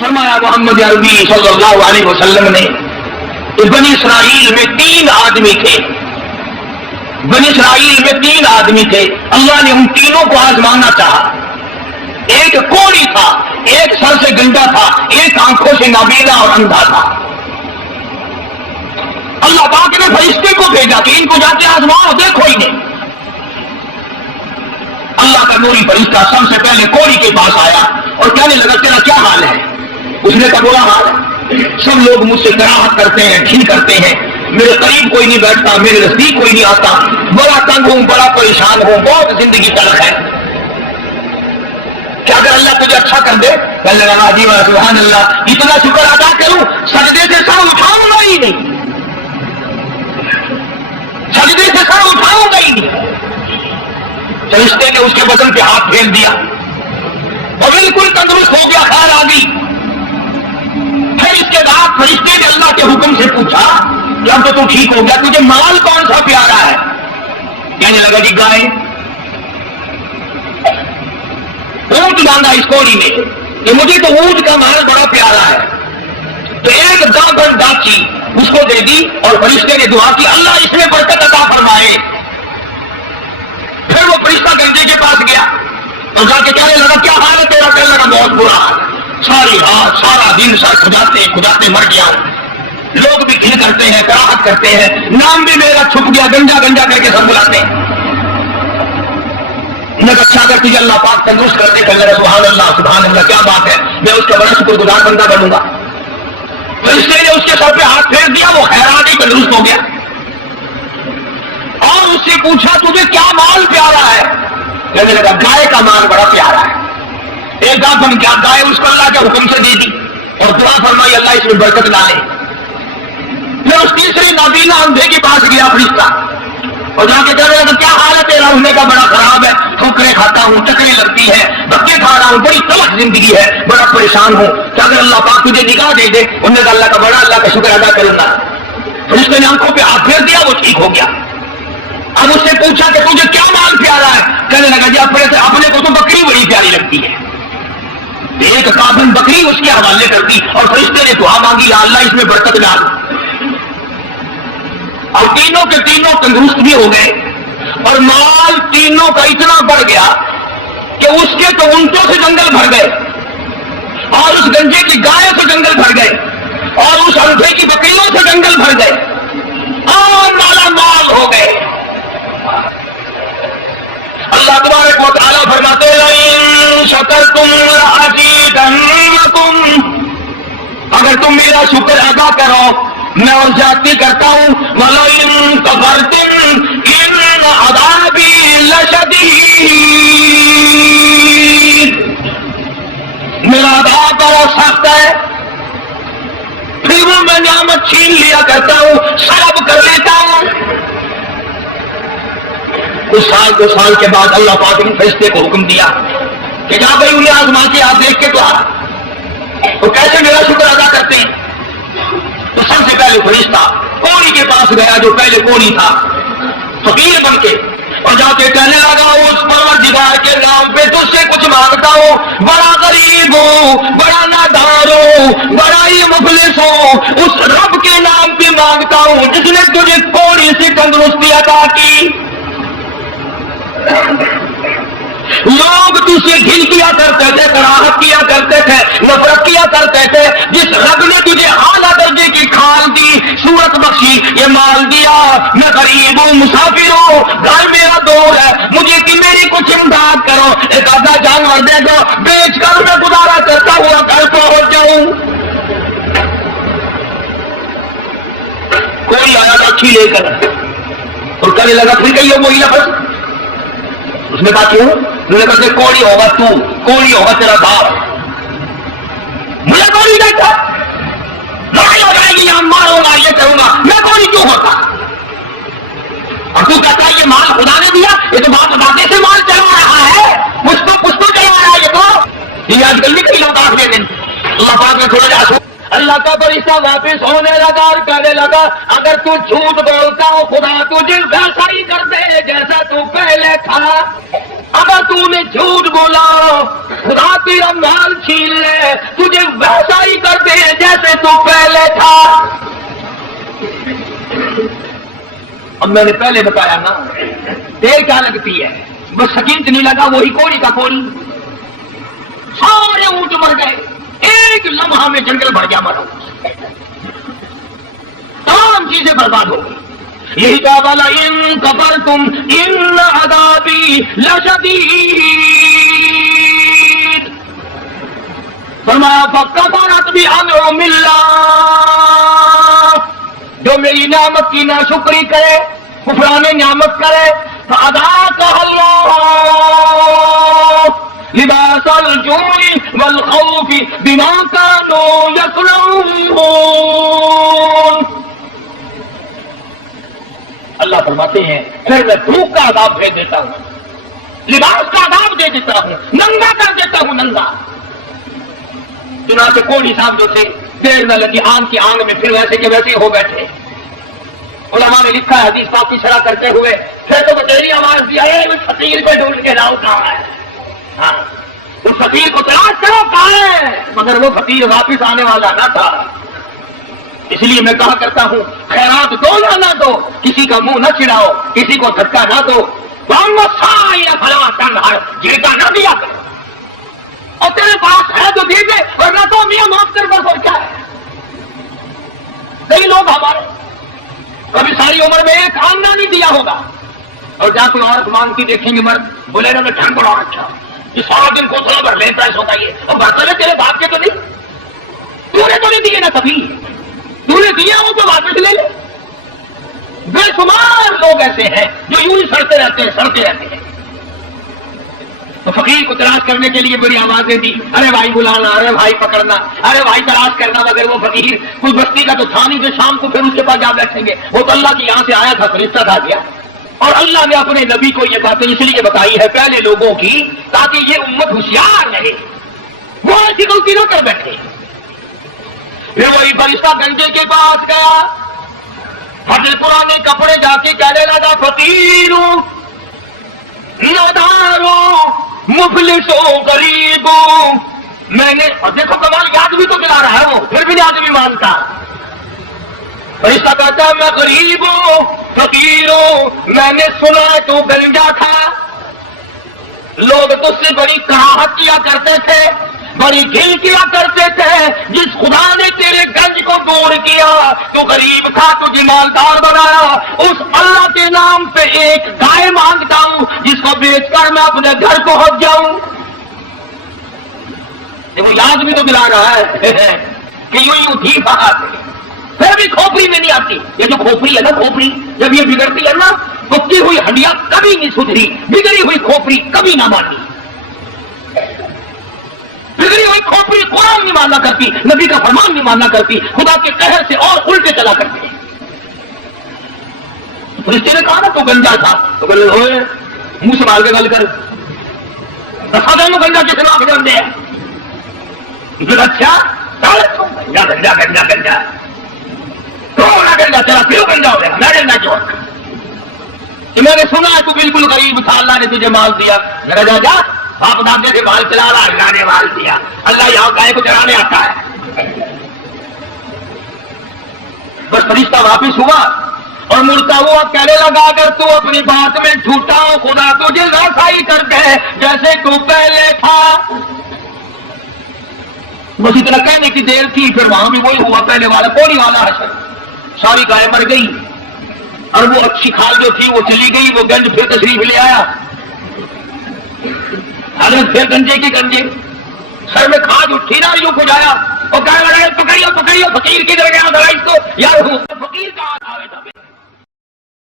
فرمایا محمد عربی صلی اللہ علیہ وسلم نے بنی اسرائیل میں 3 آدمی تھے، بنی اسرائیل میں 3 آدمی تھے، اللہ نے ان تینوں کو آزمانا چاہا۔ ایک کوڑی تھا، ایک سر سے گندا تھا، ایک آنکھوں سے نابینا اور اندھا تھا۔ اللہ پاک نے فرشتے کو بھیجا کہ ان کو جا کے آزماؤ، دیکھو ہی نہیں۔ اللہ کا نوری فرشتہ سب سے پہلے کوڑی کے پاس آیا اور کہنے لگا تیرا کیا حال ہے؟ اس نے کہا برا حال ہے، سب لوگ مجھ سے کراہت کرتے ہیں، ٹھیک کرتے ہیں، میرے قریب کوئی نہیں بیٹھتا، میرے نزدیک کوئی نہیں آتا، بڑا تنگ ہوں، بڑا پریشان ہوں، بہت زندگی تلخ ہے۔ کیا اگر اللہ تجھے اچھا کر دے؟ کہنے لگا جی سبحان اللہ، اتنا شکر ادا کروں، سجدے سے سر اٹھاؤں گا ہی نہیں، سجدے سے سر اٹھاؤں گا ہی نہیں۔ فرشتے نے اس کے بدن پہ ہاتھ پھیر دیا اور بالکل تندرست ہو گیا، خیر آ گئی۔ پھر اس کے بعد فرشتے نے اللہ کے حکم سے پوچھا کہ اب تو ٹھیک ہو گیا، تجھے مال کون سا پیارا ہے؟ کہنے لگا جی گائے۔ اونٹ مانگا اس کوڑی نے کہ مجھے تو اونٹ کا مال بڑا پیارا ہے، تو ایک داں بھر ڈاچی اس کو دے دی اور فرشتے نے دعا کی اللہ اس میں برکت عطا فرمائے۔ پھر وہ فرشتہ گنجے کے پاس گیا اور جا کے کہنے لگا کیا حال ہے تیرا؟ کہنے لگا بہت برا حال، ساری رات سارا دن سر کھداتے مر گیا، لوگ بھی گھن کرتے ہیں، کراہت کرتے ہیں، نام بھی میرا چھپ گیا، گنجا گنجا کر کے سب بلاتے ہیں۔ اچھا اگر تجھے اللہ پاک تندرست کر دے، کہنے لگا سبحان اللہ کیا بات ہے، میں اس کا بڑا شکر گزار بندہ بنوں گا۔ فرشتے نے اس کے سر پہ ہاتھ پھیر دیا، وہ خیرات ہی تندرست ہو گیا اور اس سے پوچھا تجھے کیا مال پیارا ہے؟ کہنے لگا گائے کا مال بڑا پیارا ہے۔ ایک بات ہم کیا گائے اس کو اللہ کے حکم سے دے دی اور دعا فرمائی اللہ اس میں برکت ڈالے۔ پھر اس تیسرے نابینا اندھے کے پاس گیا فرشتہ اور جا کے کہنے لگا کیا حال ہے تیرا؟ انہیں کا بڑا خراب ہے، ٹھوکریں کھاتا ہوں، چکریں لگتی ہے، دھکے کھا رہا ہوں، بڑی تلخ زندگی ہے، بڑا پریشان ہوں، کیا اگر اللہ پاک تجھے نگاہ دے دے؟ انہوں نے اللہ کا شکر ادا کروں گا۔ فرشتے نے آنکھوں پہ ہاتھ پھیر دیا، وہ ٹھیک ہو گیا۔ اب اس سے پوچھا کہ تجھے کیا مال پیارا ہے؟ کہنے لگا جی اپنے کو تو بکری بڑی پیاری لگتی ہے۔ ایک کابن بکری اس کے حوالے کر دی اور فرشتے نے دعا مانگی یا اللہ اس میں برکت ڈال۔ اور تینوں کے تینوں تندرست بھی ہو گئے اور مال تینوں کا اتنا بڑھ گیا کہ اس کے تو اونٹوں سے جنگل بھر گئے اور اس گنجے کی گائے سے جنگل بھر گئے اور اس اندھے کی بکریوں سے جنگل بھر گئے اور مالا مال ہو گئے۔ اللہ تبارک و تعالیٰ فرماتے لئن شکرتم لأزیدنکم، اگر تم میرا شکر ادا کرو میں اور زیادتی کرتا ہوں، وَلَئِن كَفَرْتُمْ إِنَّ عَذَابِي لَشَدِيدٌ، میرا عذاب بہت سخت ہے۔ پھر وہ میں نعمت چھین لیا کرتا ہوں، سلب کر لیتا ہوں۔ کچھ سال 2 سال کے بعد اللہ پاک نے فرشتے کو حکم دیا کہ جا بھائی انہیں آزما کے آپ دیکھ کے تو آ، وہ کیسے میرا شکر ادا کرتے ہیں؟ تو سب سے پہلے فرشتہ کوڑی کے پاس گیا جو پہلے کوڑی تھا، فقیر بن کے، اور جا کے کہنے لگا اس پروردگار کے نام پہ تجھ سے کچھ مانگتا ہوں، بڑا غریب ہوں، بڑا نادار ہوں، بڑا ہی مفلس ہوں، اس رب کے نام پہ مانگتا ہوں جس نے تجھے کوڑی سے تندرستی عطا کی۔ لوگ تجھے گھن کیا کرتے تھے، کراہت کیا کرتے تھے، نفرت کیا کرتے تھے، جس رب نے تجھے اعلیٰ درجے کی کھال دی، صورت بخشی، یہ مال دیا، میں غریب ہوں، مسافر ہوں، گھر میرا دور ہے، مجھے کہ میری کچھ امداد کرو، ایک آدھا جانور دے دو، بیچ کر میں گزارا کرتا ہوا گھر پہنچ جاؤں۔ کوئی آیا اچھی لے کر اور کہنے لگا پھر کہیے وہی لفظ، اس نے کہا کیوں؟ انہوں نے کہا کوڑی ہوگا تو، کوڑی ہوگا تیرا باپ، مجھے کوڑی دیکھا، لڑائی ہو جائے گی، یہاں ماروں گا، یہ کروں گا، میں کوڑی کیوں ہوتا؟ اور تو کہتا ہے یہ مال خدا نے دیا، یہ تو بات باتیں سے مال چلا رہا ہے، کچھ تو چلا رہا ہے، یہ آج کل بھی کئی لوگ آخری دن اللہ پاک نے تھوڑا جا اللہ کا فرشتہ واپس ہونے لگا اور کہنے لگا اگر تو جھوٹ بولتا ہو خدا تجھے ویسا ہی کر دے جیسا تو پہلے تھا، اگر تو نے جھوٹ بولا خدا تیرا مال چھین لے تجھے ویسا ہی کر دے جیسے تو پہلے تھا. اب میں نے پہلے بتایا نا دیر کیا لگتی ہے, بس سکینت نہیں لگا وہی کوڑی کا کوڑی, سارے اونٹ مر گئے, ایک لمحہ میں جنگل بھر گیا مرا, تمام چیزیں برباد ہو گئی. یہی کہا والا ان کفرتم ان عذابی لشدید, فرمایا فکفرت بانعم اللہ, جو میری نعمت کی ناشکری کرے کفران نعمت کرے فاذاقها اللہ لباس الجوع والخوف بما كانوا يصنعون. اللہ فرماتے ہیں پھر میں بھوک کا عذاب بھیج دیتا ہوں, لباس کا عذاب دے دیتا ہوں, ننگا کر دیتا ہوں ننگا. چنانچہ کوڑی صاحب جو تھے دیر نہ لگی آنکھ کی آنکھ میں پھر ویسے کے ویسے ہو بیٹھے. علماء نے لکھا ہے حدیث پاک کی شرح کرتے ہوئے پھر تو بتیری آواز دیا ہے اس فقیر کو ڈھونڈ کے لاؤ کہاں ہے, ہاں اس فقیر کو تلاش کرو کہاں ہے, مگر وہ فقیر واپس آنے والا نہ تھا. اس لیے میں کہا کرتا ہوں خیرات دو یا نہ دو, کسی کا منہ نہ چڑھاؤ, کسی کو دھکا نہ دو, جھڑکا نہ دیا کرو, اور تیرے پاس ہے تو دے دے اور نہ تو میاں معاف کر بس. اور کیا ہے, کئی لوگ ہمارے کبھی ساری عمر میں ایک آنا نہیں دیا ہوگا, اور جہاں کوئی عورت مانگتی دیکھیں گے مرد بولیرو میں ٹھنگ بڑا رکھا, یہ سارا دن کو تھوڑا بھر لیں پیسہ ہوتا ہے, اور برتن تیرے باپ کے تو نہیں, تو نے تو نہیں دیے نا کبھی, تو نے دیا وہ تو واپس لے لے. بے شمار لوگ ایسے ہیں جو یوں ہی سڑتے رہتے ہیں. تو فقیر کو تلاش کرنے کے لیے بڑی آوازیں دی, ارے بھائی بلانا, ارے بھائی پکڑنا, ارے بھائی تلاش کرنا, مگر وہ فقیر کوئی بستی کا تو تھا نہیں جو شام کو پھر اس کے پاس جا بیٹھیں گے. وہ تو اللہ کی یہاں سے آیا تھا, فرشتہ تھا گیا, اور اللہ نے اپنے نبی کو یہ باتیں اس لیے بتائی ہے پہلے لوگوں کی تاکہ یہ امت ہوشیار رہے, وہ ایسی غلطی نہ کر بیٹھے. پھر وہی فرشتہ گنجے کے پاس گیا, ہٹے پرانے کپڑے جا کے کہنے لگا فقیروں ناداروں مفلسوں غریبوں, میں نے, اور دیکھو کمال یاد بھی تو دلا رہا ہے وہ, پھر بھی نہیں آدمی مانتا. فرشتہ کہتا ہے میں غریب ہوں فقیر ہوں, میں نے سنا تو گنجا تھا, لوگ تجھ سے بڑی کراہت کیا کرتے تھے, بڑی گھل کیا کرتے تھے, جس خدا نے تیرے گنج کو دور کیا تو غریب تھا تجھے مالدار بنایا, اس اللہ کے نام پہ ایک گائے مانگتا ہوں جس کو بیچ کر میں اپنے گھر پہنچ جاؤں. وہ یاد بھی تو دلا رہا ہے کہ یوں تھی بات, پھر بھی کھوپڑی میں نہیں آتی. یہ جو کھوپڑی ہے نا, کھوپڑی جب یہ بگڑتی ہے نا, پکی ہوئی ہڈیاں کبھی نہیں سدھری, بگڑی ہوئی کھوپڑی کبھی نہ مانی. بگڑی ہوئی کھوپڑی قرآن نہیں مانا کرتی, نبی کا فرمان نہیں مانا کرتی, خدا کے قہر سے اور الٹے چلا کرتی. رشتے نے کہا نا تو گنجا تھا, تو منہ سے مال کے گل کر گنجا کس نے آخر دے, اچھا گنجا گنجا گنجا گنجا گنجا چلا کیوں گنجا ہو گیا, میں گنجا کیوں, میں نے سنا ہے تو بالکل غریب تھا, اللہ نے تجھے مال دیا, میرا جا جا باپ دادے سے مال چلا رہا, اللہ نے مال دیا, اللہ یہاں گائے کو چلانے آتا ہے. بس فرشتہ واپس ہوا اور مڑتا ہوا کہنے لگا اگر تو اپنی بات میں جھوٹا ہو خدا تجھے ویسا ہی کر دے جیسے تو پہلے تھا. بس اتنا کہنے کی دیر تھی, پھر وہاں بھی وہی ہوا پہلے والا کوڑی والا حشر, ساری گائے مر گئی اور وہ اچھی کھال جو تھی وہ چلی گئی. وہ گنج پھر تشریف لے آیا, حضرت پھر گنجے کے گنجے, سر میں کھاج اٹھی نا, یوں کھجایا اور کہنے لگا پکڑیو پکڑیو فقیر کدھر گیا, ذرا اس کو یار فقیر کا